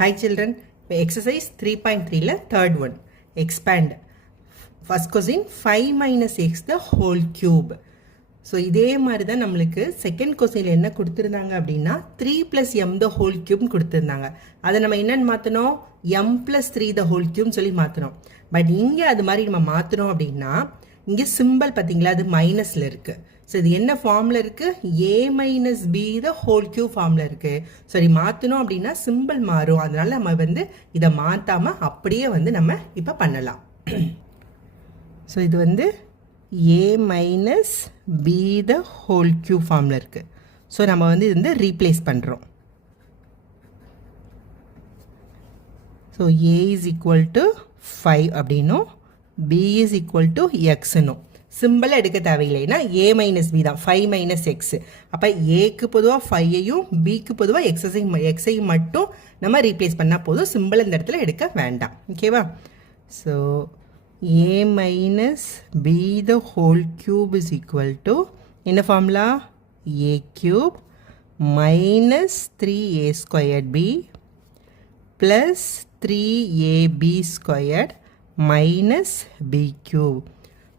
Hi children, exercise 3.3 third one, expand. First question 5 minus x the whole cube. So இதே மாதிரி தான் நம்மளுக்கு second கொஸ்டின்ல என்ன கொடுத்திருந்தாங்க அப்படின்னா 3 plus m the whole cube கொடுத்திருந்தாங்க. அதை நம்ம என்னன்னு மாத்தணும், m plus 3 the whole cube சொல்லி மாத்தணும். பட் இங்க அது மாதிரி நம்ம மாத்தணும் அப்படின்னா இங்க சிம்பிள் பாத்தீங்களா, அது மைனஸ்ல இருக்கு. ஸோ இது என்ன ஃபார்ம்ல இருக்கு, a minus B the whole cube ஃபார்ம்ல இருக்கு. சரி மாற்றணும் அப்படின்னா சிம்பிள் மாறும், அதனால நம்ம வந்து இதை மாற்றாம அப்படியே வந்து நம்ம இப்போ பண்ணலாம். ஸோ இது வந்து a minus B the whole cube ஃபார்ம்ல இருக்கு. ஸோ நம்ம வந்து இது வந்து ரீப்ளேஸ் பண்ணுறோம். So a is equal to 5 அப்படின்னும் b இஸ் ஈக்குவல் டு எக்ஸ்னும் சிம்பிள் எடுக்க தேவையில்லைன்னா a மைனஸ் பி தான், 5 மைனஸ் எக்ஸ். அப்போ ஏக்கு பொதுவாக 5ஐயும் பிக்கு பொதுவாக எக்ஸையும் மட்டும் நம்ம ரீப்ளேஸ் பண்ணால் போதும், சிம்பிள் இந்த இடத்துல எடுக்க வேண்டாம். ஓகேவா? So a minus B the whole cube is equal to என்ன formula, a cube minus 3a squared b plus 3ab squared minus b cube.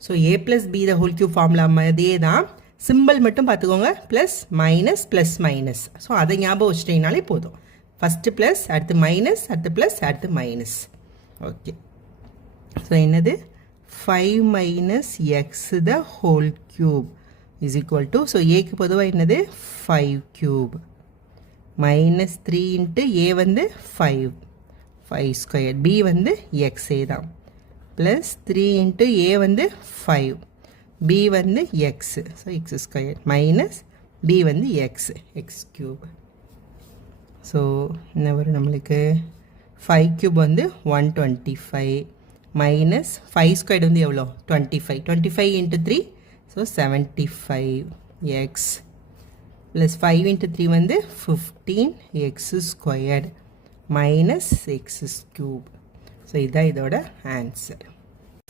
So a plus B the whole cube formula மாதிரியே தான், simple மட்டும் பார்த்துக்கோங்க, plus minus. So அதை ஞாபகம் வச்சிட்டிங்கனாலே போதும். First plus, அடுத்து minus, அடுத்து ப்ளஸ், அடுத்து மைனஸ். ஓகே, ஸோ என்னது 5 minus X the whole cube is equal to, so ஏக்கு பொதுவாக என்னது 5 கியூப் மைனஸ் 3 இன்ட்டு ஏ வந்து 5 ஸ்கொயர், பி வந்து எக்ஸே தான், ப்ளஸ் 3 இன்ட்டு ஏ வந்து 5, பி வந்து x, so x square minus b வந்து எக்ஸ் கியூப். ஸோ என்ன வரும் நம்மளுக்கு, 5 கியூப் வந்து 125 மைனஸ் 5 ஸ்கொயர் வந்து எவ்வளோ 25 into 3, so 75 X plus 5 into 3 வந்து 15 X squared minus X cube. So இதுதான் இதோட answer.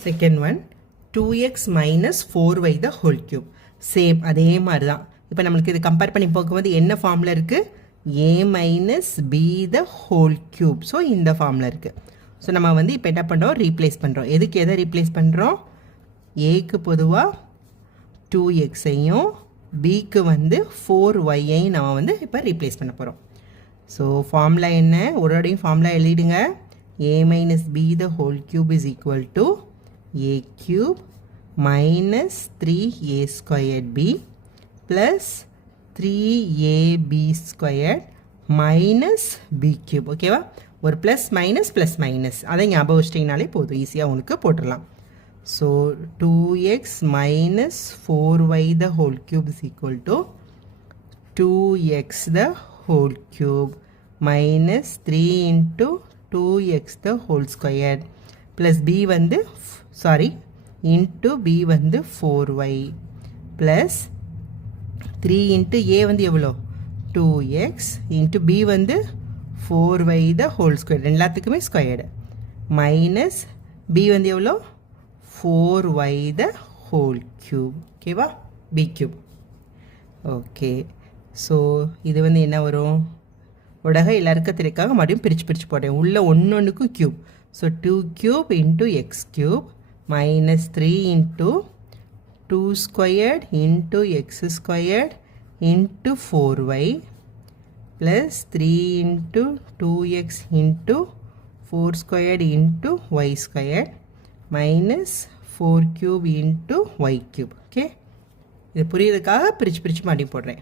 Second one 2x minus 4y த ஹோல் கியூப். சேம் அதே மாதிரி தான். இப்போ நம்மளுக்கு இது கம்பேர் பண்ணி பார்க்கும்போது என்ன ஃபார்மில் இருக்குது, a minus B the whole cube. So இந்த ஃபார்மில் இருக்குது. ஸோ நம்ம வந்து இப்போ என்ன பண்ணுறோம், ரீப்ளேஸ் பண்ணுறோம். எதுக்கு எதை ரீப்ளேஸ் பண்ணுறோம், ஏக்கு பொதுவாக 2xஐயும் பிக்கு வந்து 4yஐயும் நம்ம வந்து இப்போ ரீப்ளேஸ் பண்ண போகிறோம். ஸோ ஃபார்முலா என்ன, ஒரு அடையும் formula எழுதிடுங்க. a minus b the whole cube is equal to a cube minus 3a squared b plus 3ab squared minus b cube. ஓகேவா? ஒரு ப்ளஸ் மைனஸ் அதை ஞாபகம் வச்சிட்டிங்கனாலே போதும், ஈஸியாக உங்களுக்கு போட்டுடலாம். So 2x minus 4y the whole cube is equal to 2x the whole cube minus 3 into 2x the whole square plus b வந்து into b வந்து 4y plus 3 into a வந்து எவ்வளோ 2x into b வந்து 4y the whole square, எல்லாத்துக்குமே squared minus b வந்து எவ்வளோ 4y the whole cube. ஓகேவா? b cube. Okay, so இது வந்து என்ன வரும், உடக எல்லாருக்கும் தெரிக்காக மறுபடியும் பிரித்து போட்டேன். உள்ள ஒன்றுக்கும் cube. So 2 cube into X cube minus 3 into 2 squared into x squared into 4y plus 3 into 2x into 4 squared into y squared minus 4 cube into Y cube. Okay, இது புரியுறதுக்காக பிரித்து மறுபடியும் போடுறேன்.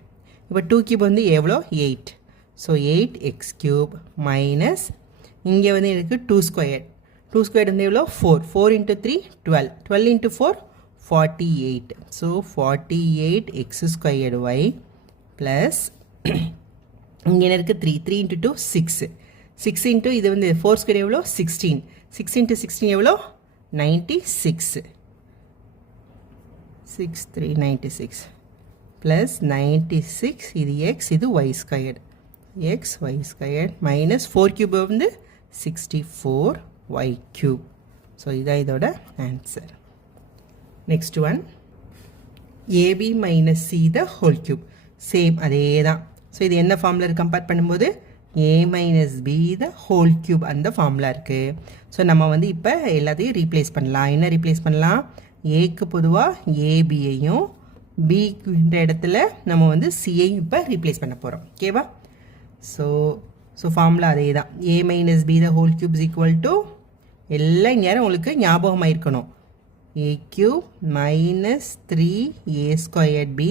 இப்போ 2 கியூப் வந்து எவ்வளோ 8. ஸோ 8x கியூப் மைனஸ் இங்கே வந்து எனக்கு 2 ஸ்கொயர்ட் வந்து எவ்வளோ 4 into 3 12 into 4 48. So 48x squared y plus இங்கே இருக்குது 3 இன்ட்டு 2 6 இன்ட்டு இது வந்து 4 ஸ்கொயர் எவ்வளோ 16 இன்ட்டு 16 எவ்வளோ 96 96 ப்ளஸ் 96 இது எக்ஸ் இது y squared x y squared minus 4 cube வந்து 64 y cube. ஸோ இதான் இதோட answer. Next one ab minus c the whole cube. Same அதே தான். ஸோ இது என்ன ஃபார்முலா கம்பேர் பண்ணும்போது a minus b the whole cube அந்த ஃபார்முலா இருக்குது. ஸோ நம்ம வந்து இப்போ எல்லாத்தையும் ரீப்ளேஸ் பண்ணலாம். என்ன ரீப்ளேஸ் பண்ணலாம்? ஏக்கு பொதுவாக ஏபியையும் பின்ற இடத்துல நம்ம வந்து சியையும் இப்போ ரீப்ளேஸ் பண்ண போகிறோம். ஓகேவா? ஸோ ஃபார்முலா அதே தான். a minus b the whole cube is equal to எல்லாம் நேரம் உங்களுக்கு ஞாபகமாக இருக்கணும். a cube minus 3a squared b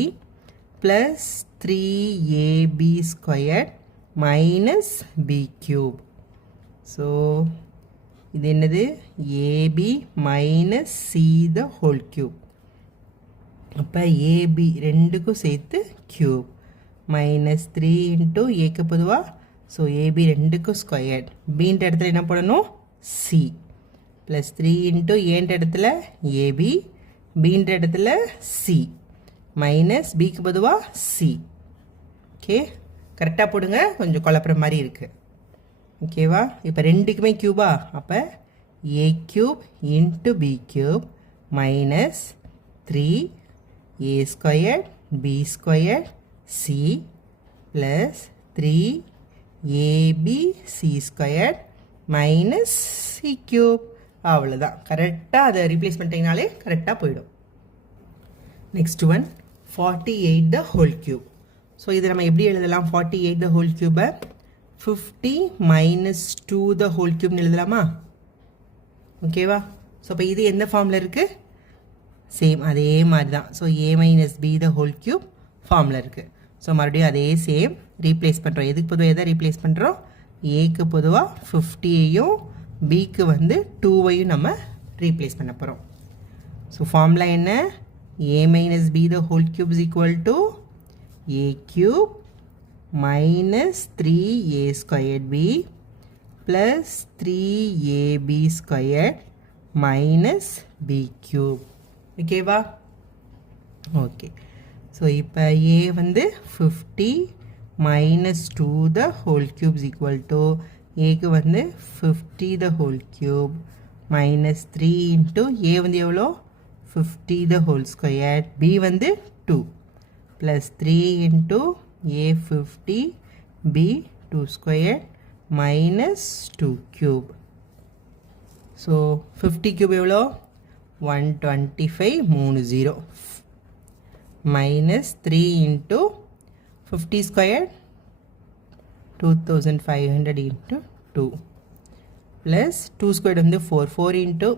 plus 3ab squared minus b cube. ஸோ இது என்னது? ab minus c the whole cube. அப்போ ab ரெண்டுக்கும் சேர்த்து cube minus 3 into aக்கு பொதுவாக ஸோ ab ரெண்டுக்கும் ஸ்கொயர்ட் bன்ற இடத்துல என்ன போடணும்? c ப்ளஸ் 3 into ஏன்ற இடத்துல ab bன்ற இடத்துல c மைனஸ் பிக்கு பொதுவாக c. ஓகே, கரெக்டாக போடுங்க, கொஞ்சம் குழப்புற மாதிரி இருக்குது. ஓகேவா? இப்போ ரெண்டுக்குமே க்யூபா? அப்போ A cube into B cube minus 3 A square B square C plus 3 AB C square minus C cube. அவ்வளோதான். கரெக்டாக அதை ரீப்ளேஸ் பண்ணிட்டீங்கனாலே கரெக்டாக போயிடும். Next one 48 the whole cube. ஸோ இது நம்ம எப்படி எழுதலாம்? 48 the whole cube 50 minus 2 the whole cube எழுதலாமா? ஓகேவா? ஸோ இப்போ இது எந்த ஃபார்மில் இருக்குது? சேம் அதே மாதிரி தான். So a minus b the whole cube ஃபார்மில் இருக்குது. ஸோ மறுபடியும் அதே சேம் ரீப்ளேஸ் பண்ணுறோம். எதுக்கு பொதுவாக எதை ரீப்ளேஸ் பண்ணுறோம்? ஏக்கு பொதுவாக 50ஐயும் பிக்கு வந்து 2ஐயும் நம்ம ரீப்ளேஸ் பண்ண போகிறோம். ஸோ ஃபார்முலா என்ன? a minus b the whole cube is equal to a cube minus 3a squared b plus 3ab squared minus b cube. ஓகேவா? ஓகே. ஸோ இப்போ a வந்து 50 minus 2 the whole cube is equal to ஏக்கு வந்து 50 the whole cube minus 3 into a வந்து எவ்வளோ? 50 the whole square, b வந்து 2 plus 3 into a 50 b 2 square minus 2 cube. So 50 cube எவ்வளோ? 125 minus 3 into 50 square 2500 into 2 plus 2 square வந்து 4 into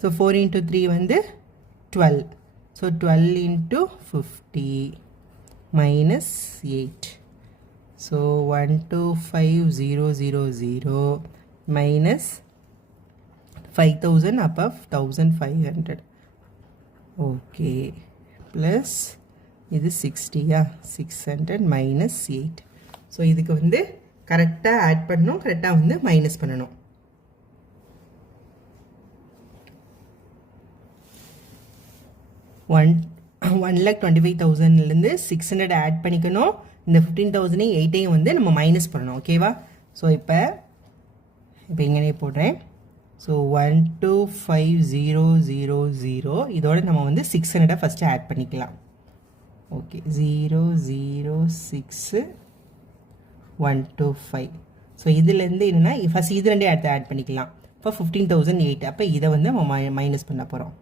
so 4 into 3 வந்து 12. So 12 into 50 minus 8. So 125,000 minus 5,000 above 1,500. Okay. Plus இது 60 600 minus 8. So இதுக்கு வந்து கரெக்டாக add பண்ணணும், கரெக்டாக வந்து மைனஸ் பண்ணணும். 1,25,000லேருந்து 600 ஆட் பண்ணிக்கணும். இந்த 15,000 8ஐயும் வந்து நம்ம மைனஸ் பண்ணணும். ஓகேவா? ஸோ இப்போ இங்கே போடுறேன். ஸோ 125,000 இதோட நம்ம வந்து 600 ஃபஸ்ட்டு ஆட் பண்ணிக்கலாம். ஓகே, 006,125. ஸோ இதுலேருந்து என்னென்னா ஃபஸ்ட் இது ரெண்டே ஆட் பண்ணிக்கலாம். இப்போ 15,008. அப்போ இதை வந்து நம்ம மைனஸ் பண்ண போகிறோம்.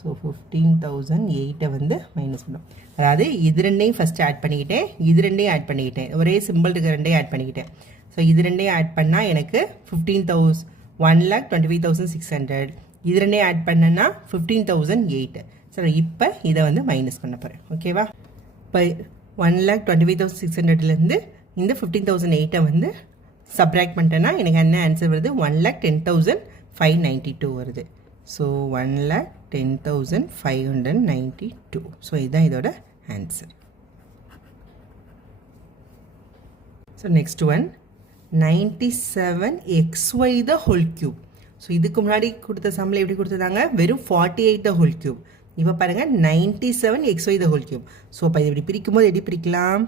ஸோ 15,008 வந்து மைனஸ் பண்ணோம். அதாவது இது ரெண்டையும் ஃபஸ்ட்டு ஆட் பண்ணிக்கிட்டேன், இது ரெண்டையும் ஆட் பண்ணிக்கிட்டேன், ஒரே சிம்பிள் இருக்க ரெண்டையும் ஆட் பண்ணிக்கிட்டேன். ஸோ இது ரெண்டையும் ஆட் பண்ணால் எனக்கு 1,25,600. இது ரெண்டையும் ஆட் பண்ணேன்னா 15,008. ஸோ இப்போ இதை வந்து மைனஸ் பண்ண போகிறேன். ஓகேவா? இப்போ 1,25,600லேருந்து இந்த 15,008 வந்து சப்ராக்ட் பண்ணிட்டேன்னா எனக்கு என்ன ஆன்சர் வருது? 1,10,592 வருது. ஸோ 1,10,592. ஸோ இதுதான் இதோட answer. So next one 97xy the whole cube. So இதுக்கு முன்னாடி கொடுத்த சம்மில் எப்படி கொடுத்துருந்தாங்க? வெறும் 48 the whole cube. இப்போ பாருங்கள் 97xy the whole cube. So இப்போ இது இப்படி பிரிக்கும்போது எப்படி பிரிக்கலாம்?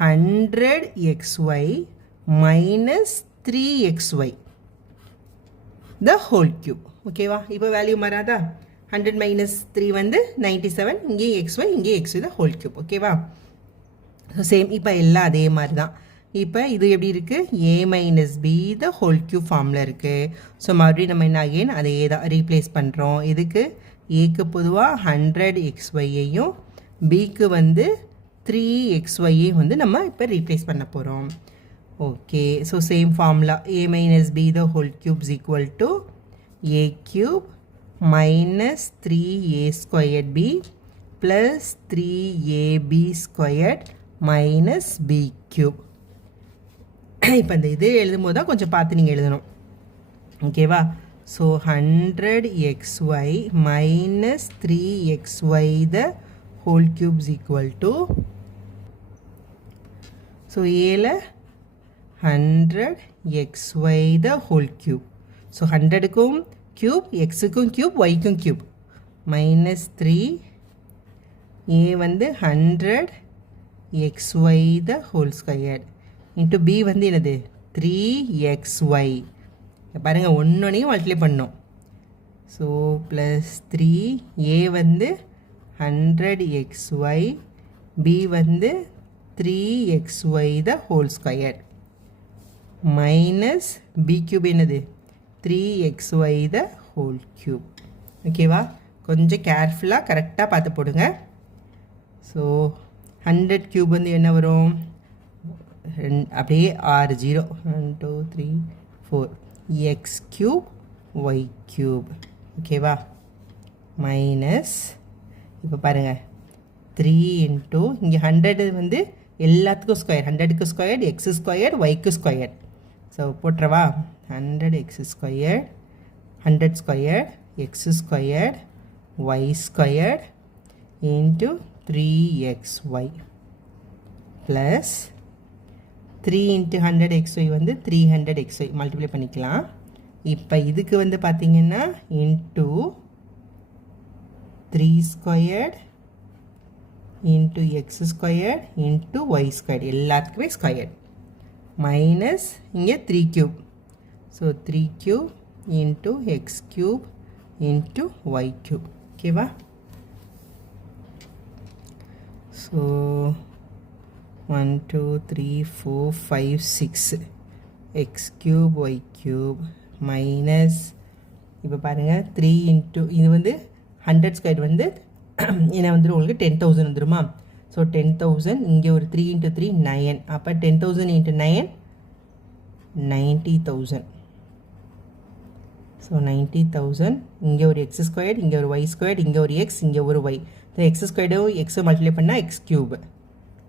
100xy minus 3xy the whole cube. ஓகேவா? இப்போ வேல்யூ மாறாதா? 100 minus 3 வந்து 97, இங்கே xy, இங்கே xy the whole cube. ஓகேவா? ஸோ சேம் இப்போ எல்லாம் அதே மாதிரி தான். இப்போ இது எப்படி இருக்குது, a minus B the whole cube ஃபார்மில் இருக்குது. ஸோ மறுபடியும் நம்ம என்ன அகெயின் அதே தான் ரீப்ளேஸ் பண்ணுறோம். இதுக்கு ஏக்கு பொதுவாக 100xyயையும் பிக்கு வந்து 3xyயையும் வந்து நம்ம இப்போ ரீப்ளேஸ் பண்ண போகிறோம். Okay, so same formula a minus B the whole cube is equal to a cube minus 3a squared b plus 3ab squared minus b cube. இப்போ இந்த இது எழுதும் போது தான் கொஞ்சம் பார்த்து நீங்கள் எழுதணும். ஓகேவா? So 100xy minus 3xy the whole cube is equal to, so ஏல 100xy the whole cube. So 100க்கும் கியூப், எக்ஸுக்கும் கியூப், ஒய்க்கும் கியூப், மைனஸ் 3 a வந்து 100xy the whole square into b வந்து என்னது 3xy. பாருங்கள் ஒன்றொன்னையும் மல்டிப்ளை பண்ணோம். ஸோ ப்ளஸ் 3a வந்து 100xy, b வந்து 3xy the whole square minus b cube என்னது 3xy த ஹோல் கியூப். ஓகேவா? கொஞ்சம் கேர்ஃபுல்லாக கரெக்டாக பார்த்து போடுங்க. ஸோ 100 கியூப் வந்து என்ன வரும், அப்படியே 6 0 1 2 3 4 எக்ஸ் கியூப் ஒய் கியூப். ஓகேவா? மைனஸ் இப்போ பாருங்கள் 3 இன்ட்டு இங்கே 100 வந்து எல்லாத்துக்கும் ஸ்கொயர், 100க்கு ஸ்கொயர், எக்ஸ் ஸ்கொயர், ஒய்க்கு ஸ்கொயர். ஸோ போட்டுறவா, 100x square, 100 square, X square, Y square into 3xy plus 3 into 100xy வந்து 300xy மல்டிப்ளை பண்ணிக்கலாம். இப்போ இதுக்கு வந்து பார்த்திங்கன்னா into 3 square into X square into Y square, எல்லாத்துக்குமே ஸ்கொயர் மைனஸ் இங்கே 3 cube. So 3 cube into X cube into Y cube. ஓகேவா? So 1 2 3 4 5 6 X cube Y cube minus இப்போ பாருங்கள் 3 இன்ட்டு இது வந்து 100 ஸ்கொயர் வந்து என்ன வந்துடும் உங்களுக்கு 10,000 வந்துடுமா. ஸோ 10,000 இங்கே ஒரு 3 இன்ட்டு 3 9, அப்போ 10,000 இன்ட்டு 9 90,000. ஸோ 90,000 இங்கே ஒரு எக்ஸ் ஸ்கொயர், இங்கே ஒரு ஒய் ஸ்கொயர், இங்கே ஒரு எக்ஸ், இங்கே ஒரு ஒய். ஸோ எக்ஸ் ஸ்கொயரும் எக்ஸும் மல்டிப்ளை பண்ணால் எக்ஸ் கியூப்,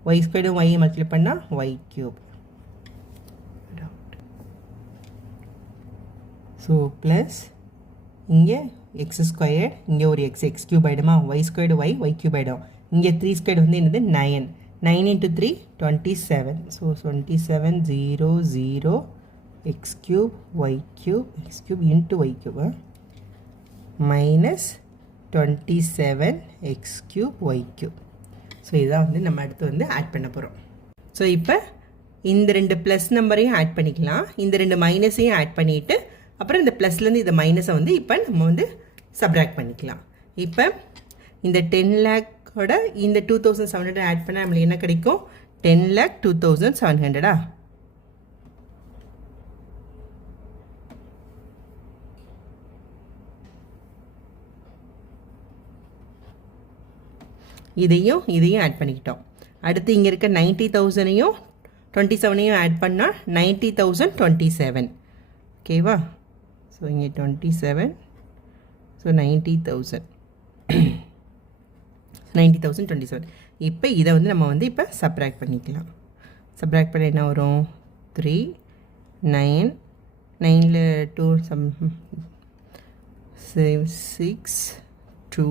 ஒய் ஸ்கொயரும் ஒய்யை மல்டிப்ளை பண்ணால் ஒய் கியூப். ஸோ ப்ளஸ் இங்கே எக்ஸ் ஸ்கொயர், இங்கே ஒரு எக்ஸ், எக்ஸ் கியூப் ஆகிடுமா, Y squared Y, Y cube ஆகிடும். இங்கே 3 ஸ்கொயர் வந்து என்னது 9, 9 into 3 27. So 27 0 0 X cube Y cube, X cube into Y cube minus 27 X cube Y cube. So இதான் வந்து நம்ம அடுத்து வந்து ஆட் பண்ண போகிறோம். ஸோ இப்போ இந்த 2 ப்ளஸ் நம்பரையும் ஆட் பண்ணிக்கலாம், இந்த 2 மைனஸையும் ஆட் பண்ணிவிட்டு அப்புறம் இந்த ப்ளஸ்லேருந்து இந்த மைனஸை வந்து இப்போ நம்ம வந்து சப்ராக்ட் பண்ணிக்கலாம். இப்போ இந்த 10 லேக்கோட இந்த 2700 ஆட் பண்ணால் நம்மளுக்கு என்ன கிடைக்கும், 10,02,700. இதையும் ஆட் பண்ணிக்கிட்டோம். அடுத்து இங்கே இருக்க 90,000ஐயும் 27ஐயும் ஆட் பண்ணால் 90,027. ஓகேவா? ஸோ இங்கே 27, ஸோ 90,000 90,027. இப்போ இதை வந்து நம்ம வந்து இப்போ சப்ராக்ட் பண்ணிக்கலாம். சப்ராக்ட் பண்ண என்ன வரும், 3 9 9ல் 2 6 2.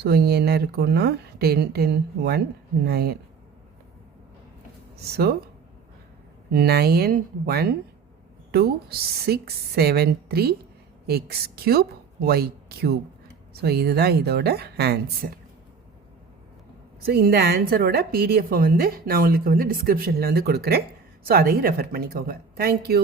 ஸோ இங்கே என்ன இருக்குன்னா 10 10 1 9. So 9 1 2 6 7 3 x cube Y cube. So இதுதான் இதோட ஆன்சர். ஸோ இந்த ஆன்சரோட பிடிஎஃப்பை வந்து நான் உங்களுக்கு வந்து டிஸ்கிரிப்ஷனில் வந்து கொடுக்குறேன். ஸோ அதையும் ரெஃபர் பண்ணிக்கோங்க. தேங்க்யூ.